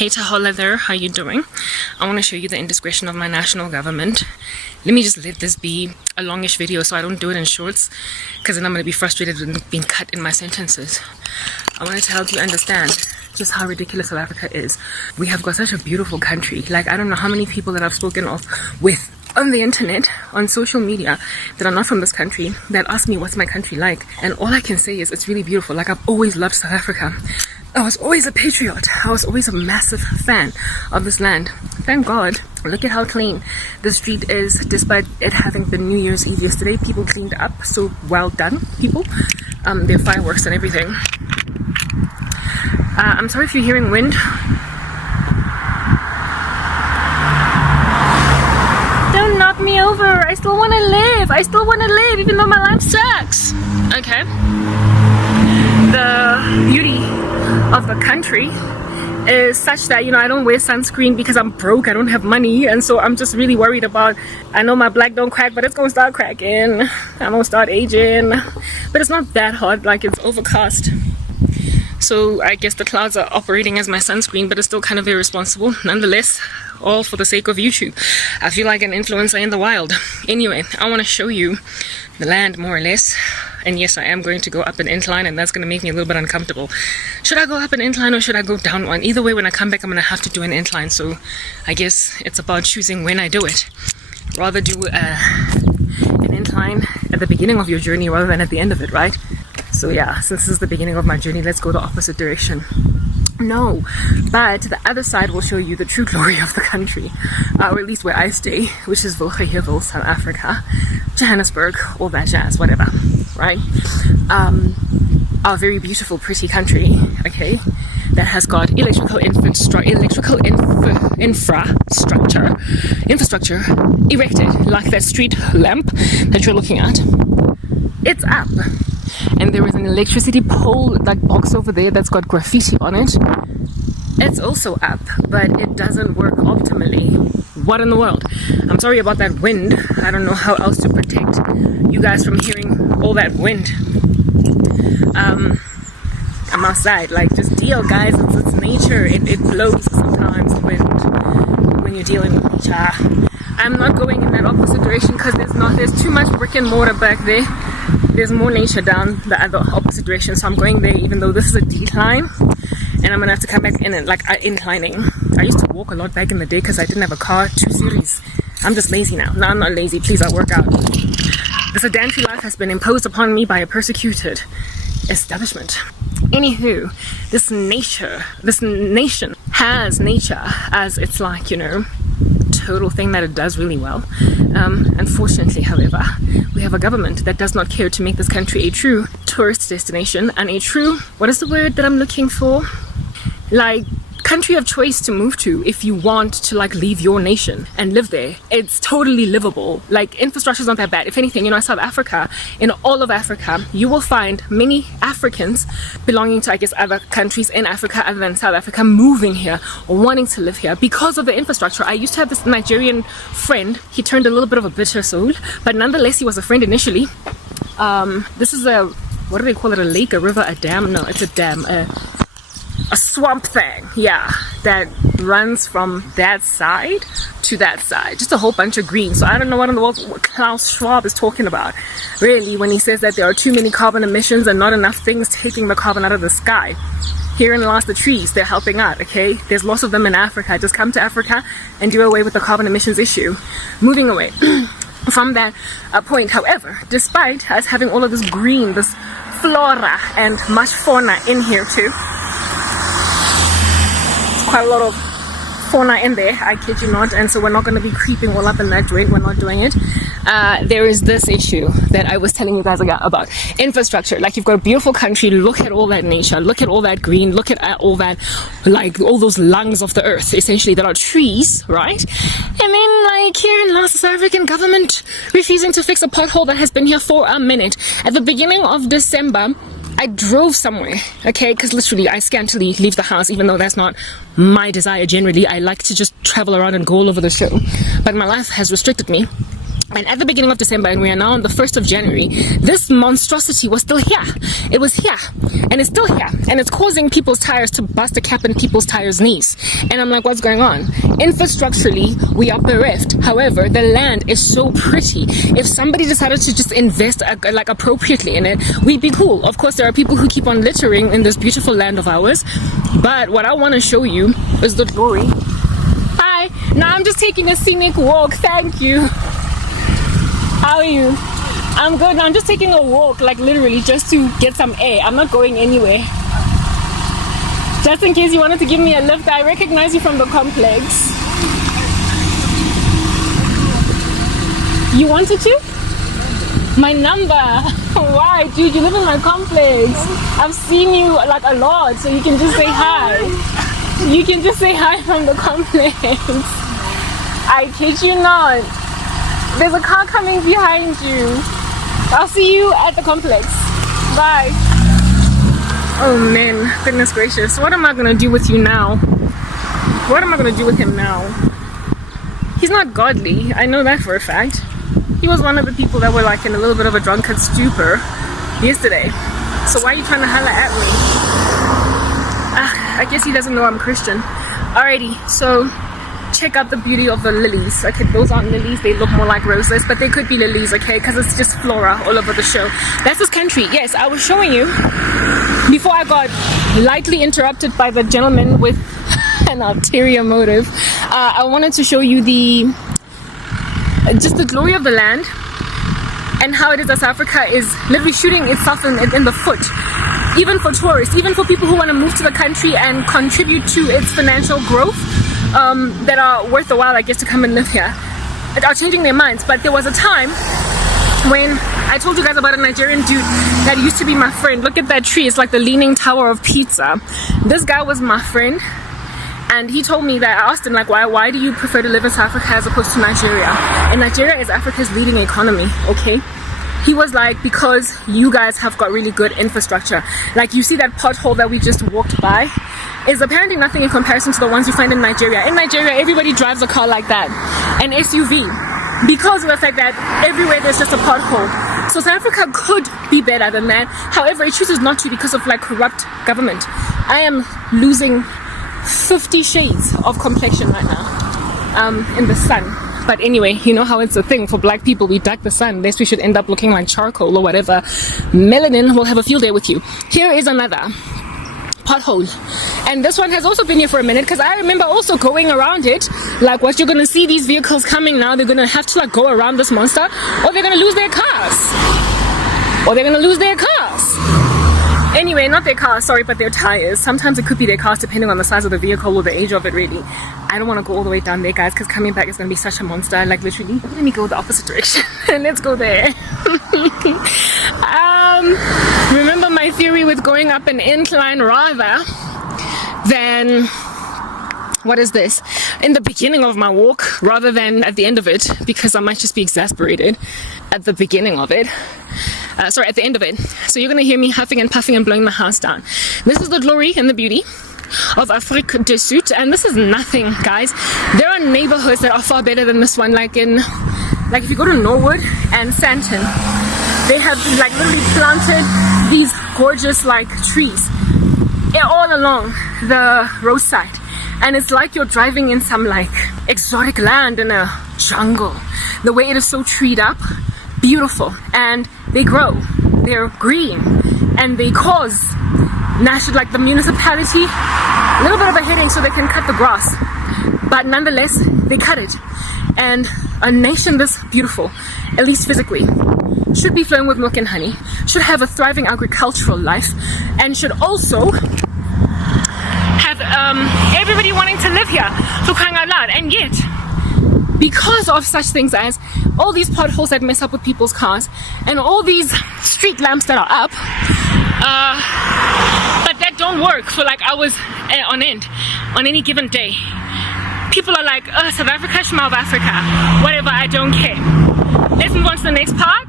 Hey Tahola there, how you doing? I want to show you the indiscretion of my national government. Let me just let this be a longish video so I don't do it in shorts, because then I'm going to be frustrated with being cut in my sentences. I wanted to help you understand just how ridiculous South Africa is. We have got such a beautiful country. Like, I don't know how many people that I've spoken with on the internet, on social media, that are not from this country, that ask me what's my country like, and all I can say is it's really beautiful. Like, I've always loved South Africa. I was always a patriot. I was always a massive fan of this land. Thank God. Look at how clean the street is, despite it having been New Year's Eve yesterday. People cleaned up, so well done, people. There are fireworks and everything. I'm sorry if you're hearing wind. Don't knock me over. I still want to live. I still want to live, even though my life sucks. Okay. The beauty of the country is such that, you know, I don't wear sunscreen because I'm broke, I don't have money, and so I'm just really worried about, I know my black don't crack, but it's gonna start cracking, I'm gonna start aging, but it's not that hot, like it's overcast, so I guess the clouds are operating as my sunscreen, but it's still kind of irresponsible nonetheless, all for the sake of YouTube. I feel like an influencer in the wild. Anyway, I want to show you the land more or less. And yes, I am going to go up an incline, and that's going to make me a little bit uncomfortable. Should I go up an incline or should I go down one? Either way, when I come back, I'm going to have to do an incline. So I guess it's about choosing when I do it. Rather do an incline at the beginning of your journey rather than at the end of it, right? So yeah, since this is the beginning of my journey, let's go the opposite direction. No, but the other side will show you the true glory of the country, or at least where I stay, which is Vilgeheuvels, South Africa, Johannesburg, all that jazz, whatever, right? Our very beautiful, pretty country, okay, that has got electrical infrastructure erected, like that street lamp that you're looking at. It's up. And there is an electricity pole, like box over there, that's got graffiti on it. It's also up, but it doesn't work optimally. What in the world? I'm sorry about that wind. I don't know how else to protect you guys from hearing all that wind. I'm outside, like, just deal, guys. It's nature. It blows sometimes, the wind, when you're dealing with nature. I'm not going in that opposite direction because there's too much brick and mortar back there. There's more nature down the other opposite direction, so I'm going there even though this is a decline, and I'm gonna have to come back in it, like inclining. I used to walk a lot back in the day because I didn't have a car. 2 series. I'm just lazy now. No, I'm not lazy. Please, I work out. The sedentary life has been imposed upon me by a persecuted establishment. Anywho, this nation has nature as its, like, you know, total thing that it does really well. Unfortunately, however, we have a government that does not care to make this country a true tourist destination and a true, what is the word that I'm looking for? Like, country of choice to move to if you want to, like, leave your nation and live there. It's totally livable. Like, infrastructure is not that bad. If anything, you know, South Africa, in all of Africa, you will find many Africans belonging to, I guess, other countries in Africa other than South Africa moving here or wanting to live here because of the infrastructure. I used to have this Nigerian friend. He turned a little bit of a bitter soul, but nonetheless, he was a friend initially. This is a, what do they call it? A lake, a river, a dam? No, it's a dam. A swamp thing, yeah, that runs from that side to that side. Just a whole bunch of green. So I don't know what in the world Klaus Schwab is talking about, really, when he says that there are too many carbon emissions and not enough things taking the carbon out of the sky. Here in Lost the Trees, they're helping out, okay? There's lots of them in Africa. Just come to Africa and do away with the carbon emissions issue. Moving away from that point, however, despite us having all of this green, this flora and much fauna in here too, quite a lot of fauna in there, I kid you not, and so we're not going to be creeping all up in that joint. We're not doing it. There is this issue that I was telling you guys about infrastructure. Like, you've got a beautiful country, look at all that nature, look at all that green, look at all that, like, all those lungs of the earth essentially that are trees, right? And then, like, here in last South African government refusing to fix a pothole that has been here for a minute. At the beginning of December, I drove somewhere, okay, because literally I scantily leave the house, even though that's not my desire generally. I like to just travel around and go all over the show, but my life has restricted me And at the beginning of December, and we are now on the 1st of January, this monstrosity was still here. It was here, and it's still here, and it's causing people's tires to bust a cap in people's tires' knees. And I'm like, what's going on? Infrastructurally, we are bereft. However, the land is so pretty. If somebody decided to just invest like appropriately in it, we'd be cool. Of course, there are people who keep on littering in this beautiful land of ours, but what I want to show you is the glory. Hi. Now I'm just taking a scenic walk. Thank you. How are you? I'm good. I'm just taking a walk, like literally just to get some air. I'm not going anywhere. Just in case you wanted to give me a lift, I recognize you from the complex. You wanted to? My number? Why? Dude, you live in my complex. I've seen you like a lot, so you can just say hi. You can just say hi from the complex. I kid you not. There's a car coming behind you. I'll see you at the complex. Bye. Oh man, goodness gracious. What am I gonna do with you now? What am I gonna do with him now? He's not godly. I know that for a fact. He was one of the people that were like in a little bit of a drunken stupor yesterday. So why are you trying to holler at me? I guess he doesn't know I'm Christian. Alrighty, so check out the beauty of the lilies. Okay, those aren't lilies, they look more like roses, but they could be lilies, okay, because it's just flora all over the show. That's this country. Yes, I was showing you before I got lightly interrupted by the gentleman with an ulterior motive. I wanted to show you just the glory of the land and how it is that South Africa is literally shooting itself in the foot, even for tourists, even for people who want to move to the country and contribute to its financial growth. That are worth the while, I guess, to come and live here, are changing their minds. But there was a time when I told you guys about a Nigerian dude that used to be my friend. Look at that tree, it's like the Leaning Tower of Pizza. This guy was my friend, and he told me that, I asked him like, why do you prefer to live in South Africa as opposed to Nigeria? And Nigeria is Africa's leading economy, okay? He was like, because you guys have got really good infrastructure. Like, you see that pothole that we just walked by is apparently nothing in comparison to the ones you find in Nigeria. In Nigeria, everybody drives a car like that, an SUV, because of the fact that everywhere there's just a pothole. So South Africa could be better than that. However, it chooses not to because of like corrupt government. I am losing 50 shades of complexion right now in the sun. But anyway, you know how it's a thing for black people, we duck the sun lest we should end up looking like charcoal or whatever. Melanin will have a field day with you. Here is another pothole, and this one has also been here for a minute, because I remember also going around it. Like, what you're gonna see, these vehicles coming now, they're gonna have to like go around this monster, or they're gonna lose their cars, anyway, not their cars, sorry, but their tires. Sometimes it could be their cars, depending on the size of the vehicle or the age of it, really. I don't want to go all the way down there, guys, because coming back is going to be such a monster. Like, literally, let me go the opposite direction. Let's go there. Remember my theory with going up an incline rather than, what is this, in the beginning of my walk rather than at the end of it, because I might just be exasperated at the beginning of it. At the end of it. So you're going to hear me huffing and puffing and blowing the house down. This is the glory and the beauty of Afrique du Sud, and this is nothing, guys. There are neighborhoods that are far better than this one, like if you go to Norwood and Sandton, they have like literally planted these gorgeous like trees all along the roadside, and it's like you're driving in some like exotic land in a jungle. The way it is so treed up, beautiful, and they grow, they're green, and they cause the municipality a little bit of a headache so they can cut the grass, but nonetheless they cut it. And a nation this beautiful, at least physically, should be flowing with milk and honey, should have a thriving agricultural life, and should also have everybody wanting to live here, for crying out loud. And yet, because of such things as all these potholes that mess up with people's cars, and all these street lamps that are up, but that don't work for like hours on end on any given day, people are like, South Africa, Schmouth Africa, whatever, I don't care. Let's move on to the next part.